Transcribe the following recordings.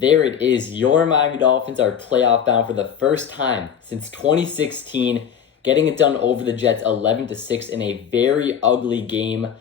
There it is. Your Miami Dolphins are playoff bound for the first time since 2016, getting it done over the Jets 11-6 in a very ugly game.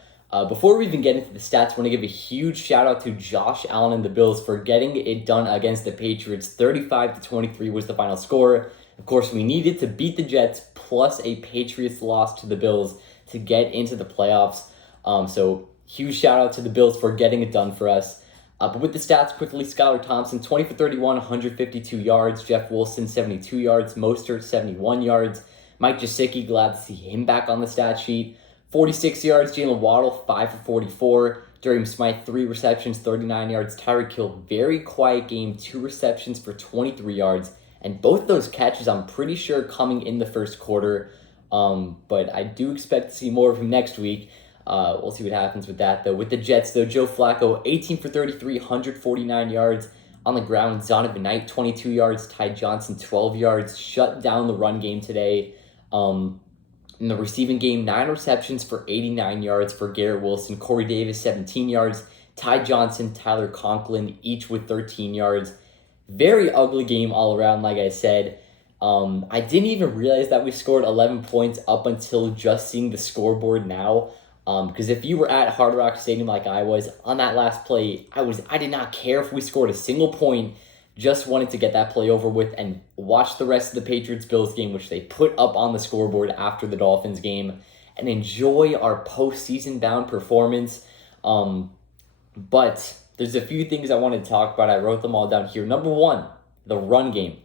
Before we even get into the stats, I want to give a huge shout out to Josh Allen and the Bills for getting it done against the Patriots. 35-23 was the final score. Of course, we needed to beat the Jets plus a Patriots loss to the Bills to get into the playoffs. So huge shout out to the Bills for getting it done for us. But with the stats quickly, Skylar Thompson, 20 for 31, 152 yards. Jeff Wilson, 72 yards. Mostert, 71 yards. Mike Gesicki, glad to see him back on the stat sheet. 46 yards. Jalen Waddle, 5 for 44. Darius Smythe, 3 receptions, 39 yards. Tyreek Hill, very quiet game, 2 receptions for 23 yards. And both those catches, I'm pretty sure, coming in the first quarter. But I do expect to see more of him next week. We'll see what happens with that, though. With the Jets, though, Joe Flacco, 18 for 33, 149 yards. On the ground, Zonovan Knight, 22 yards. Ty Johnson, 12 yards. Shut down the run game today. In the receiving game, 9 receptions for 89 yards for Garrett Wilson. Corey Davis, 17 yards. Ty Johnson, Tyler Conklin, each with 13 yards. Very ugly game all around, like I said. I didn't even realize that we scored 11 points up until just seeing the scoreboard now. Because if you were at Hard Rock Stadium like I was, on that last play, I did not care if we scored a single point, just wanted to get that play over with and watch the rest of the Patriots-Bills game, which they put up on the scoreboard after the Dolphins game, and enjoy our postseason-bound performance. But there's a few things I wanted to talk about. I wrote them all down here. Number one, the run game.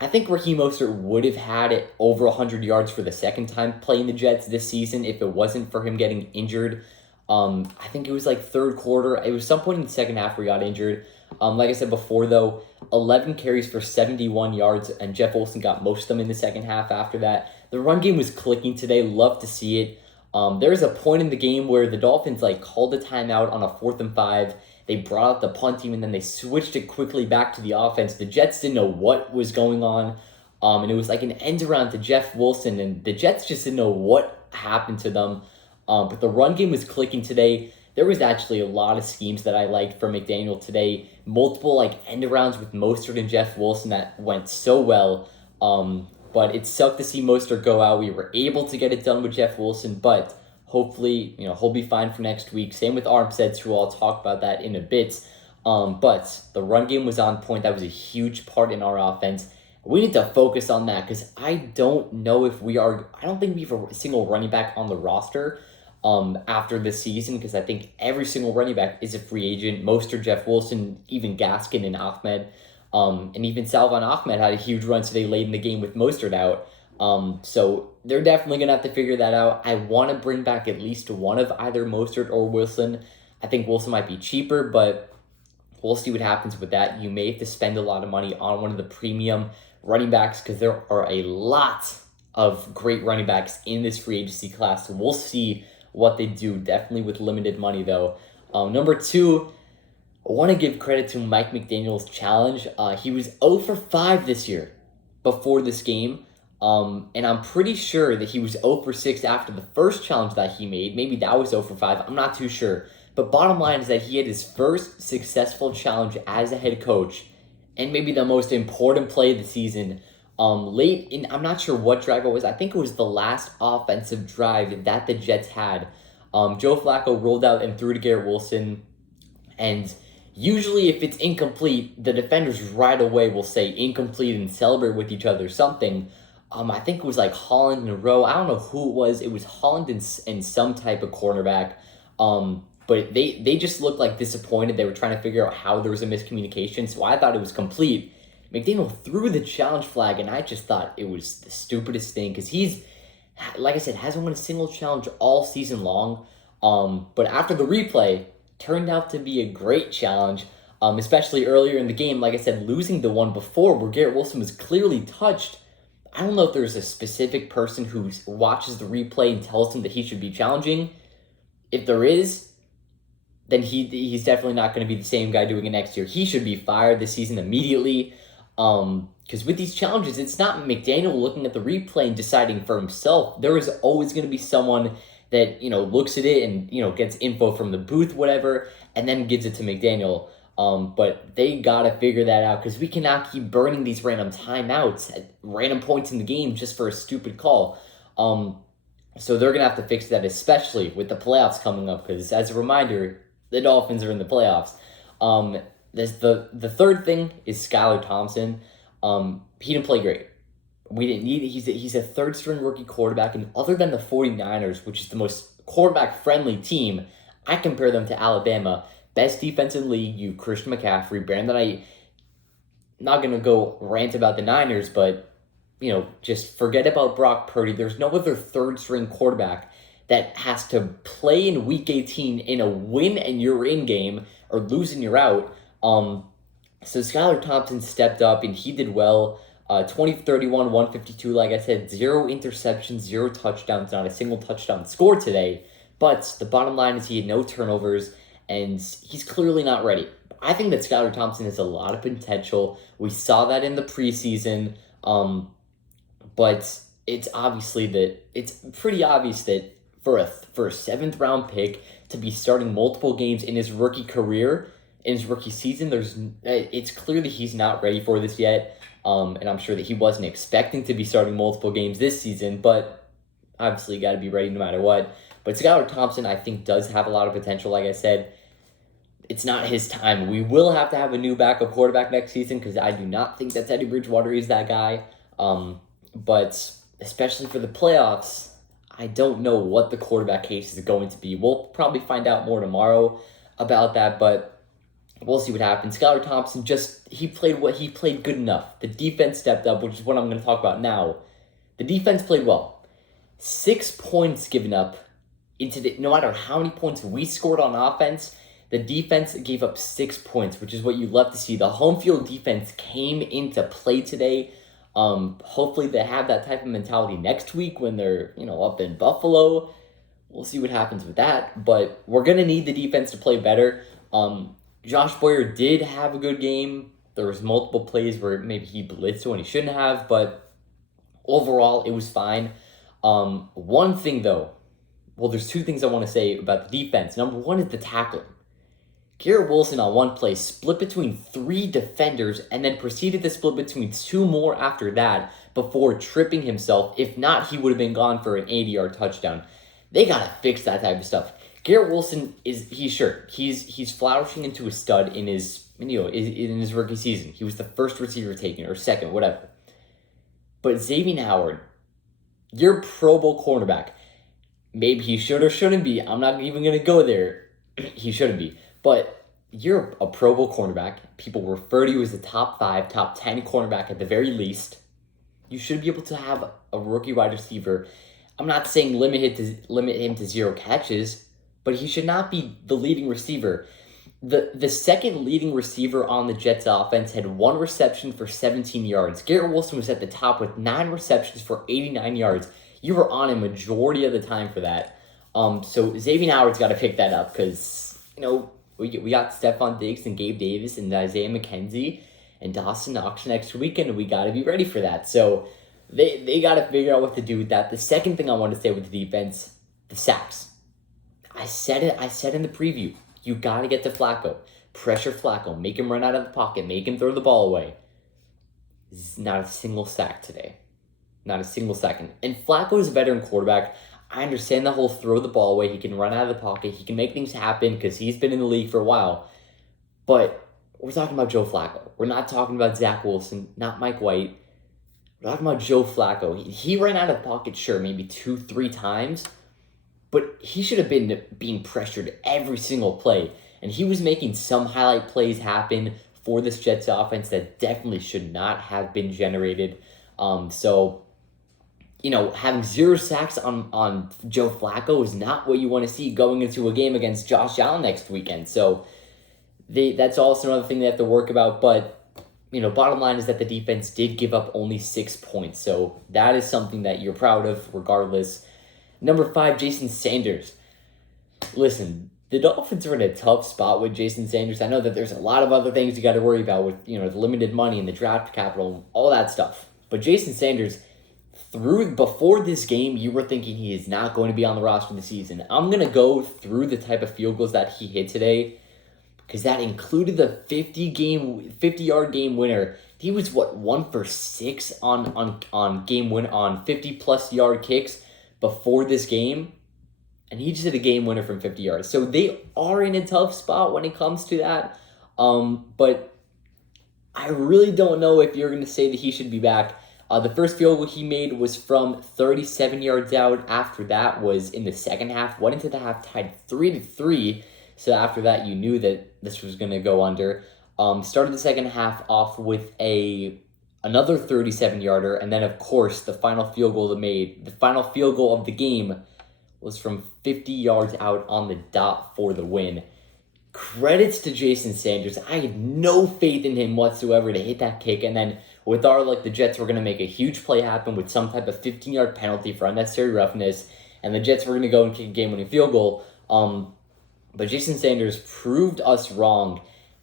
I think Raheem Mostert would have had it over 100 yards for the second time playing the Jets this season if it wasn't for him getting injured. I think it was like third quarter. It was some point in the second half where he got injured. Like I said before, though, 11 carries for 71 yards, and Jeff Wilson got most of them in the second half after that. The run game was clicking today. Love to see it. There was a point in the game where the Dolphins called a timeout on a 4th and 5. They brought out the punt team, and then they switched it quickly back to the offense. The Jets didn't know what was going on, and it was like an end around to Jeff Wilson, and the Jets just didn't know what happened to them. But the run game was clicking today. There was actually a lot of schemes that I liked from McDaniel today. Multiple end arounds with Mostert and Jeff Wilson that went so well. But it sucked to see Mostert go out. We were able to get it done with Jeff Wilson, but hopefully, he'll be fine for next week. Same with Armstead, too. I'll talk about that in a bit. But the run game was on point. That was a huge part in our offense. We need to focus on that because I don't think we have a single running back on the roster after this season, because I think every single running back is a free agent. Mostert, Jeff Wilson, even Gaskin and Ahmed. And even Salvon Ahmed had a huge run today late in the game with Mostert out. So they're definitely going to have to figure that out. I want to bring back at least one of either Mostert or Wilson. I think Wilson might be cheaper, but we'll see what happens with that. You may have to spend a lot of money on one of the premium running backs because there are a lot of great running backs in this free agency class. So we'll see what they do, definitely with limited money, though. Number two, I want to give credit to Mike McDaniel's challenge. He was 0 for 5 this year before this game. And I'm pretty sure that he was 0 for 6 after the first challenge that he made. Maybe that was 0 for 5. I'm not too sure. But bottom line is that he had his first successful challenge as a head coach and maybe the most important play of the season. Late in, I'm not sure what drive it was. I think it was the last offensive drive that the Jets had. Joe Flacco rolled out and threw to Garrett Wilson. And usually if it's incomplete, the defenders right away will say incomplete and celebrate with each other, something. I think it was Holland and Rowe. I don't know who it was. It was Holland and some type of cornerback. But they just looked disappointed. They were trying to figure out how there was a miscommunication. So I thought it was complete. McDaniel threw the challenge flag, and I just thought it was the stupidest thing because he's, like I said, hasn't won a single challenge all season long. But after the replay, turned out to be a great challenge, especially earlier in the game. Like I said, losing the one before where Garrett Wilson was clearly touched. I don't know if there's a specific person who watches the replay and tells him that he should be challenging. If there is, then he's definitely not going to be the same guy doing it next year. He should be fired this season immediately. Because with these challenges, it's not McDaniel looking at the replay and deciding for himself. There is always going to be someone that, looks at it and, gets info from the booth, whatever, and then gives it to McDaniel. But they got to figure that out because we cannot keep burning these random timeouts at random points in the game just for a stupid call. So they're going to have to fix that, especially with the playoffs coming up because, as a reminder, the Dolphins are in the playoffs. The third thing is Skylar Thompson. He didn't play great. We didn't need it. He's a third-string rookie quarterback, and other than the 49ers, which is the most quarterback-friendly team, I compare them to Alabama. Best defense in the league, you Christian McCaffrey. Brandon, I'm not going to go rant about the Niners, but, just forget about Brock Purdy. There's no other third-string quarterback that has to play in Week 18 in a win-and-you're-in game or lose and you're out. So Skylar Thompson stepped up, and he did well. 20-31, 152, like I said, 0 interceptions, 0 touchdowns, not a single touchdown scored today. But the bottom line is he had no turnovers, and he's clearly not ready. I think that Skylar Thompson has a lot of potential. We saw that in the preseason, but it's pretty obvious that for a 7th-round pick to be starting multiple games in his rookie career, in his rookie season, it's clear that he's not ready for this yet. And I'm sure that he wasn't expecting to be starting multiple games this season, but obviously got to be ready no matter what. But Skylar Thompson, I think, does have a lot of potential. Like I said, it's not his time. We will have to have a new backup quarterback next season because I do not think that Teddy Bridgewater is that guy. But especially for the playoffs, I don't know what the quarterback case is going to be. We'll probably find out more tomorrow about that, but we'll see what happens. Skylar Thompson, he played good enough. The defense stepped up, which is what I'm going to talk about now. The defense played well. 6 points given up no matter how many points we scored on offense, the defense gave up 6 points, which is what you love to see. The home field defense came into play today. Hopefully they have that type of mentality next week when they're, up in Buffalo. We'll see what happens with that, but we're going to need the defense to play better. Josh Boyer did have a good game. There was multiple plays where maybe he blitzed when he shouldn't have, but overall, it was fine. One thing, though, there's 2 things I want to say about the defense. Number 1 is the tackling. Garrett Wilson on one play split between 3 defenders and then proceeded to split between 2 more after that before tripping himself. If not, he would have been gone for an 80-yard touchdown. They got to fix that type of stuff. Garrett Wilson he's flourishing into a stud in his rookie season. He was the first receiver taken or second, whatever. But Xavier Howard, your Pro Bowl cornerback, maybe he should or shouldn't be. I'm not even going to go there. He shouldn't be. But you're a Pro Bowl cornerback. People refer to you as the top 5, top 10 cornerback at the very least. You should be able to have a rookie wide receiver. I'm not saying limit him to 0 catches, but he should not be the leading receiver. The second leading receiver on the Jets offense had 1 reception for 17 yards. Garrett Wilson was at the top with 9 receptions for 89 yards. You were on a majority of the time for that. So Xavier Howard's got to pick that up because, we got Stephon Diggs and Gabe Davis and Isaiah McKenzie and Dawson Knox next weekend, and we got to be ready for that. So they got to figure out what to do with that. The second thing I want to say with the defense, the sacks. I said in the preview, you got to get to Flacco. Pressure Flacco. Make him run out of the pocket. Make him throw the ball away. Not a single sack today. Not a single sack. And Flacco is a veteran quarterback. I understand the whole throw the ball away. He can run out of the pocket. He can make things happen because he's been in the league for a while. But we're talking about Joe Flacco. We're not talking about Zach Wilson, not Mike White. We're talking about Joe Flacco. He ran out of the pocket, sure, maybe 2-3 times. But he should have been being pressured every single play. And he was making some highlight plays happen for this Jets offense that definitely should not have been generated. Having 0 sacks on Joe Flacco is not what you want to see going into a game against Josh Allen next weekend. So that's also another thing they have to work about. But, bottom line is that the defense did give up only 6 points. So that is something that you're proud of regardless. Number 5, Jason Sanders. Listen, the Dolphins are in a tough spot with Jason Sanders. I know that there's a lot of other things you got to worry about with, the limited money and the draft capital, all that stuff. But Jason Sanders, before this game, you were thinking he is not going to be on the roster this season. I'm going to go through the type of field goals that he hit today. because that included the 50-yard game winner. He was 1 for 6 on game win on 50+ yard kicks before this game, and he just hit a game winner from 50 yards. So they are in a tough spot when it comes to that. But I really don't know if you're going to say that he should be back. The first field goal he made was from 37 yards out. After that was in the second half. Went into the half tied 3-3. So after that, you knew that this was going to go under. Started the second half off with another 37-yarder. And then, of course, the final field goal of the game was from 50 yards out on the dot for the win. Credits to Jason Sanders. I had no faith in him whatsoever to hit that kick. And then with the Jets were going to make a huge play happen with some type of 15-yard penalty for unnecessary roughness. And the Jets were going to go and kick a game-winning field goal. But Jason Sanders proved us wrong.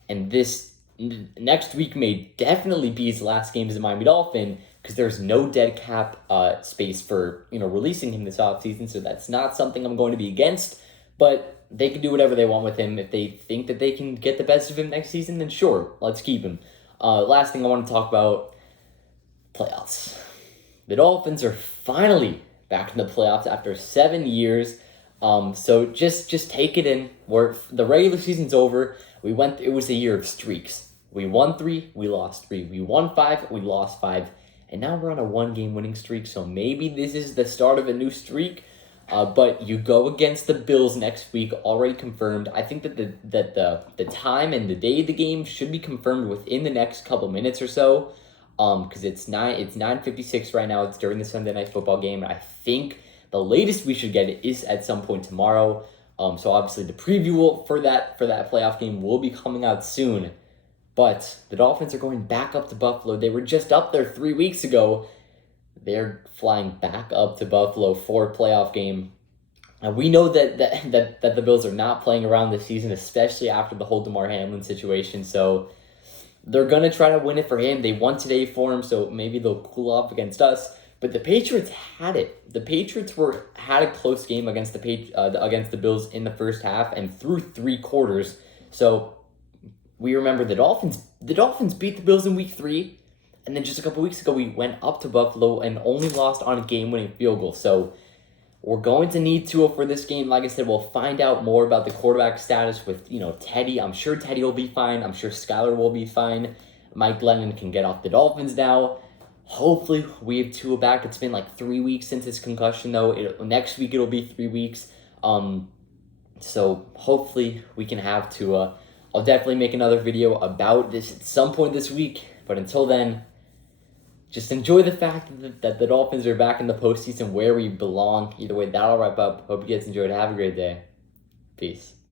And this next week may definitely be his last game as a Miami Dolphin, because there's no dead cap space for releasing him this offseason. So that's not something I'm going to be against. But they can do whatever they want with him. If they think that they can get the best of him next season, then sure, let's keep him. Last thing I want to talk about, playoffs. The Dolphins are finally back in the playoffs after 7 years. So just take it in. The regular season's over. It was a year of streaks. We won 3, we lost 3. We won 5, we lost 5. And now we're on a 1-game winning streak. So maybe this is the start of a new streak. But you go against the Bills next week, already confirmed. I think that the time and the day of the game should be confirmed within the next couple minutes or so. Because it's 9:56 right now. It's during the Sunday Night Football game. I think the latest we should get it is at some point tomorrow. So obviously the preview for that playoff game will be coming out soon. But the Dolphins are going back up to Buffalo. They were just up there 3 weeks ago. They're flying back up to Buffalo for a playoff game. And we know that the Bills are not playing around this season, especially after the whole Damar Hamlin situation. So they're going to try to win it for him. They won today for him, so maybe they'll cool off against us. But the Patriots had it. The Patriots had a close game against the Bills in the first half and through 3 quarters. So we remember the Dolphins. The Dolphins beat the Bills in week 3. And then just a couple weeks ago, we went up to Buffalo and only lost on a game-winning field goal. So we're going to need Tua for this game. Like I said, we'll find out more about the quarterback status with, Teddy. I'm sure Teddy will be fine. I'm sure Skylar will be fine. Mike Glennon can get off the Dolphins now. Hopefully, we have Tua back. It's been 3 weeks since his concussion, though. Next week, it'll be 3 weeks. So hopefully, we can have Tua. I'll definitely make another video about this at some point this week. But until then, just enjoy the fact that the Dolphins are back in the postseason where we belong. Either way, that'll wrap up. Hope you guys enjoyed. Have a great day. Peace.